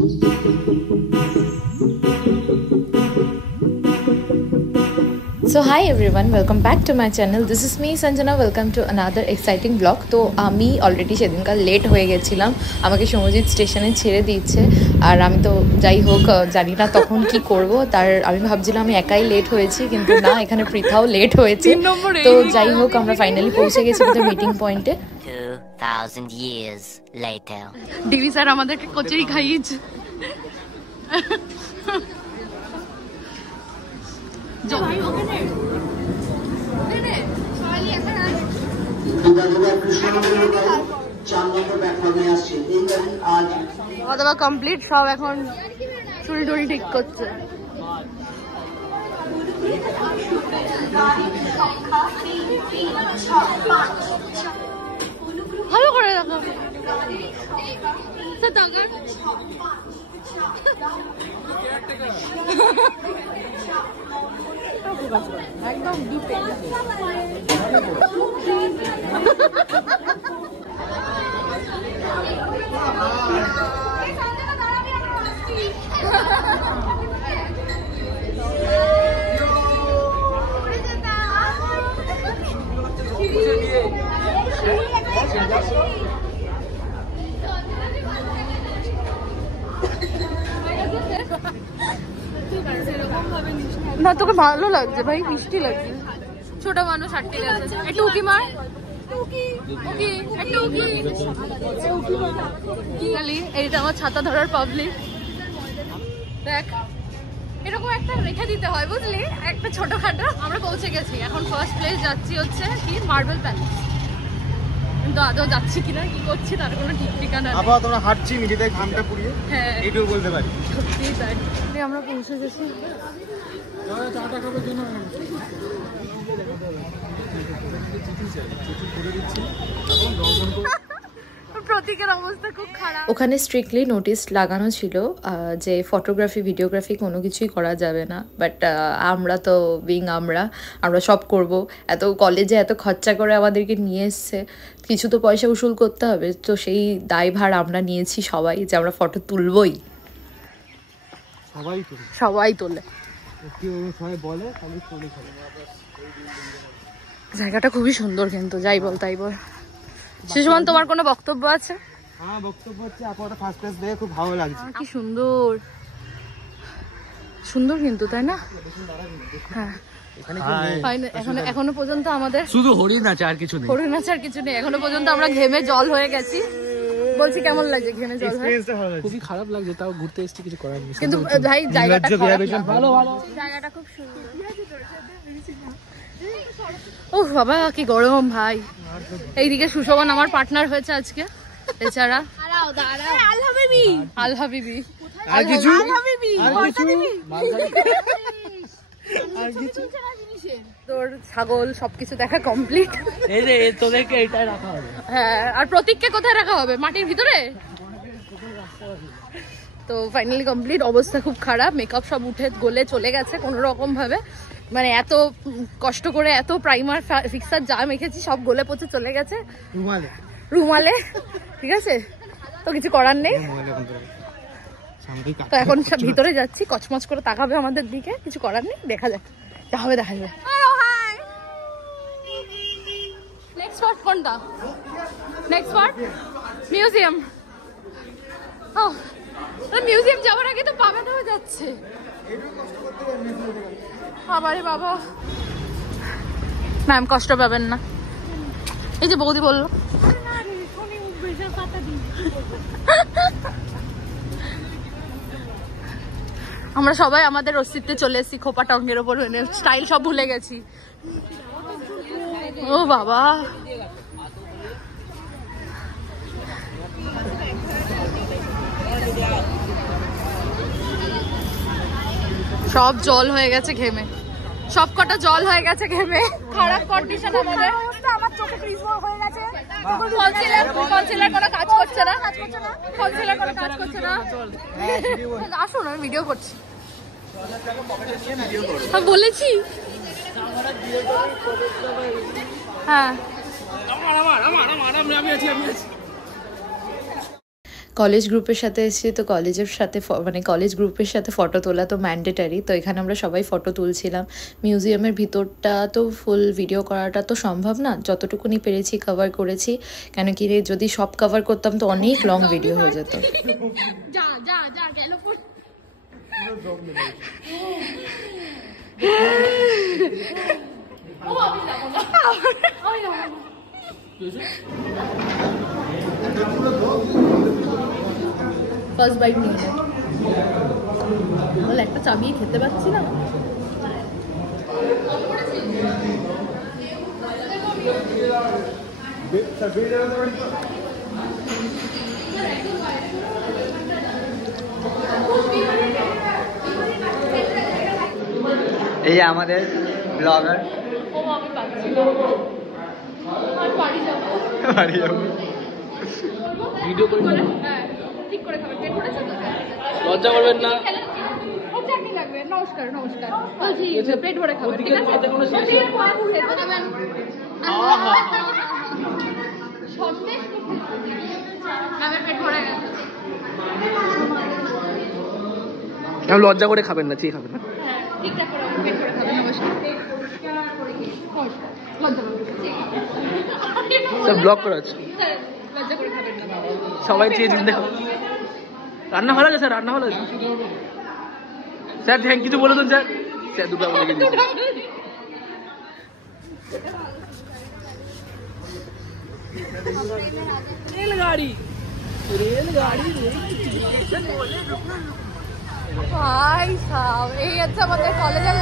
So hi everyone, welcome back to my channel. This is me Sanjana. Welcome to another exciting vlog. তো আমি already সেদিনকার late হয়ে গেছিলাম, আমাকে সমজিৎ স্টেশনে ছেড়ে দিয়েছে। আর আমি তো যাই হোক জানি না তখন কি করব, তার আমি ভাবছিলাম আমি একাই লেট হয়েছি, কিন্তু না, এখানে পৃথাও লেট হয়েছে। তো যাই হোক আমরা ফাইনালি পৌঁছে গেছি আমাদের মিটিং পয়েন্টে। 2000 years later ডিভি স্যার আমাদেরকে কচুরি খাইয়েছে। কমপ্লিট সব, এখন চুরি টুরি ঠিক করছে। ভালো করে দেখো একদম না, তোকে ভালো লাগছে ভাই, মিষ্টি লাগছে। ছোট মানুষ আটকে গেছে, একটু উকি মার। এইটা আমার ছাতা ধরার পাবলিক। দেখ এরকম একটা রেখে দিতে হয়, বুঝলি, একটা ছোটখাটো। আমরা পৌঁছে গেছি, এখন ফার্স্ট প্লেস যাচ্ছি হচ্ছে কি মার্বেল প্যালেস। কিন্তু আদৌ যাচ্ছি কিনা, কি করছি তার কোনো ঠিক ঠিকানা নেই। আবার তোমরা হাঁটছি নিজেদের ঘামটা পুড়িয়ে, হ্যাঁ এইটুকু বলতে পারি। সত্যিই তাই। আমরা পৌঁছে গেছি। চাটা খাবার জন্য প্রতীকের অবস্থা খুব খারাপ। ওখানে স্ট্রিক্টলি নোটিস লাগানো ছিল যে ফটোগ্রাফি ভিডিওগ্রাফি কোনো কিছুই করা যাবে না, বাট আমরা তো আমরা সব করব। এত কলেজে এত খরচা করে আমাদেরকে নিয়ে এসছে, কিছু তো পয়সা উসুল করতে হবে, তো সেই দায়ভার আমরা নিয়েছি সবাই, যে আমরা ফটো তুলবই। সবাই তোলে। জায়গাটা খুবই সুন্দর, কিন্তু যাই বল তাই বল। শিশুমান, তোমার কোনো বক্তব্য আছে? হ্যাঁ, বক্তব্য হচ্ছে আপনারা ফার্স্ট ক্লাস দেখে খুব ভালো লাগছে। কি সুন্দর সুন্দর কিন্তু, তাই না? হ্যাঁ, এখনো পর্যন্ত আমাদের শুধু হরিণ আছে আর কিছু নেই। হরিণ আছে আর কিছু নেই। এখনো পর্যন্ত আমরা ঘেমে জল হয়ে গেছি। বলছি কেমন লাগছে ঘেমে জল হয়ে? খুবই খারাপ লাগছে, তাও ঘুরতে এসেছি, কিছু করার নেই। কিন্তু ভাই জায়গাটা ভালো ভালো, জায়গাটা খুব সুন্দর। ওহ বাবা কি গরম ভাই। এইদিকে সুশোভন আমার পার্টনার হয়েছে আজকে, এছাড়া আল হাবিবি তোর ছাগল সবকিছু দেখা কমপ্লিট। হ্যাঁ, আর প্রতীককে কোথায় রাখা হবে? মাটির ভিতরে। তো ফাইনালি কমপ্লিট। অবস্থা খুব খারাপ, মেকআপ সব উঠে গলে চলে গেছে কোনো রকম ভাবে। মানে এত কষ্ট করে এত প্রাইমার ফিক্সার যা মেখেছি সব গলে পচে চলে গেছে রুমালে। ঠিক আছে, তো কিছু করার নেই। তো এখন সব ভিতরে যাচ্ছি, কচমচ করে তাকাবে আমাদের দিকে, কিছু করার নেই, দেখা যাক যা হবে দেখা যাবে। নেক্সট স্পট কোনটা? Next spot museum. মিউজিয়াম যাওয়ার আগে তো পাবে হয়ে যাচ্ছে। বাবারে বাবা, ম্যাম কষ্ট পাবেন না। এই যে বৌদি বললো, আমরা সবাই আমাদের অস্তিত্বে চলে এসেছি, খোপা টঙ্গের ওপর স্টাইল সব ভুলে গেছি। ও বাবা, সব জল হয়ে গেছে ঘেমে, সব কটা জল হয়ে গেছে ঘেমে। খারাপ কন্ডিশন আমাদের। আমার চোখে ক্রিজমল হয়ে গেছে। কনসিলার কোনো কাজ করছে না, কনসিলার কোনো কাজ করছে না। আসুন, আমি ভিডিও করছি। আমি বলেছি হ্যাঁ। কলেজ গ্রুপের সাথে এসেছি, তো কলেজের সাথে মানে কলেজ গ্রুপের সাথে ফটো তোলা তো ম্যান্ডেটারি। তো এখানে আমরা সবাই ফটো তুলছিলাম। মিউজিয়ামের ভিতরটা তো ফুল ভিডিও করাটা তো সম্ভব না, যতটুকুনি পেরেছি কভার করেছি, কেন কি যদি সব কভার করতাম তো অনেক লং ভিডিও হয়ে যেত। ফার্স্ট বাইট নিয়ে নেয়, বলে একটা চাবিয়ে খেতে পাচ্ছি না। এই আমাদের ব্লগার বাড়ি যাবো ভিডিও করে ঠিক করে খাবেন, পেট ভরেছে তো? লজ্জা করবেন না। চাটনি লাগবে। নমস্কার নমস্কার, বলছি পেট ভরে খাবেন, ঠিক আছে? খেতে দেবেন। সন্দেশ আমার পেট ভরে গেছে। লজ্জা করে খাবেন না, চেয়ে খাবেন না। হ্যাঁ ঠিকঠাক করে পেট ভরে খাবেন। নমস্কার লজ্জা সব ব্লগ করা আছে, লজ্জা করে খাবেন না। সবাই চেয়ে চিন্তা খাবেন। রান্না ভালো আছে স্যার, রান্না ভালো আছে স্যার। থ্যাংক ইউ বলে দেন স্যার। স্যার দুটো আমাকে দিন। রেলগাড়ি রেলগাড়ি ভাই সাহেব, এই হচ্ছে আমাদের কলেজের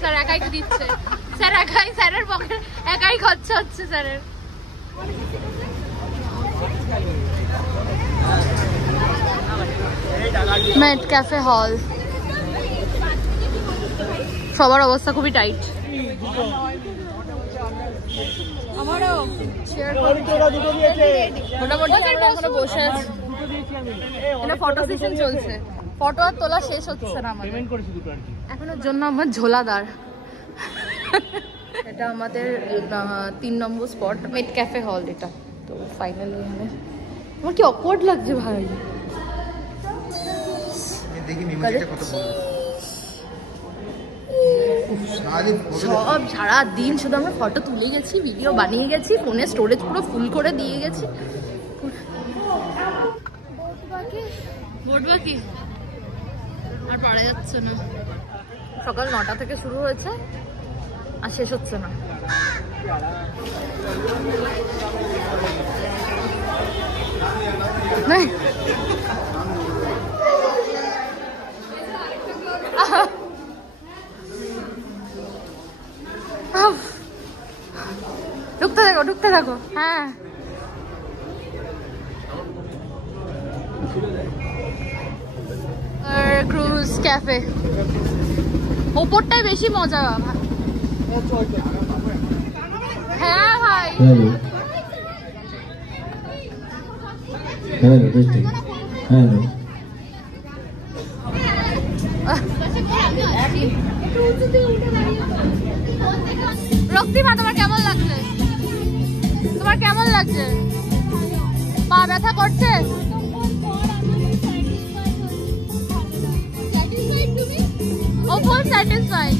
স্যার একাই দিচ্ছে, স্যার একাই, স্যারের পকেট একাই খরচা হচ্ছে স্যারের। মেট ক্যাফে হল, সবার অবস্থা খুবই টাইট। আমারও মোটামুটি বসে আছি, ফটো সেশন চলছে, ফটো আর তোলা শেষ হচ্ছে না আমাদের এখনোর জন্য। আমার ঝোলাদার এটা আমাদের 3 নম্বর স্পট, মেট ক্যাফে হল এটা। তো ফাইনালি আমার কি অকওয়ার্ড লাগছে ভাই। সব সারা দিন শুধু আমরা ফটো তুলে গেছি, ভিডিও বানিয়ে গেছি, ফোনে স্টোরেজ পুরো ফুল করে দিয়ে গেছি। কি আর পারা যাচ্ছে না। সকাল 9টা থেকে শুরু হয়েছে আর শেষ হচ্ছে না। ঢুকতে থাকো, ঢুকতে থাকো। হ্যাঁ ক্রুজ ক্যাফে ওপরটাই বেশি মজা। হ্যাঁ ভাই রক্তিমা, তোমার কেমন লাগছে? তোমার কেমন লাগছে? পা ব্যথা করছে? ও ফুল স্যাটিসফাইড।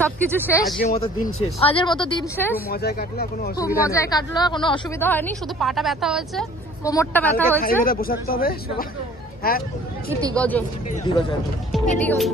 সবকিছু শেষ, আজকের মতো দিন শেষ। খুব মজায় কাটলো, কোনো অসুবিধা হয়নি, শুধু পাটা ব্যথা হয়েছে, কোমরটা ব্যথা হয়েছে। বসে থাকতে হবে। হ্যাঁ ইতি গজ ঠিক আছে ইতি গজ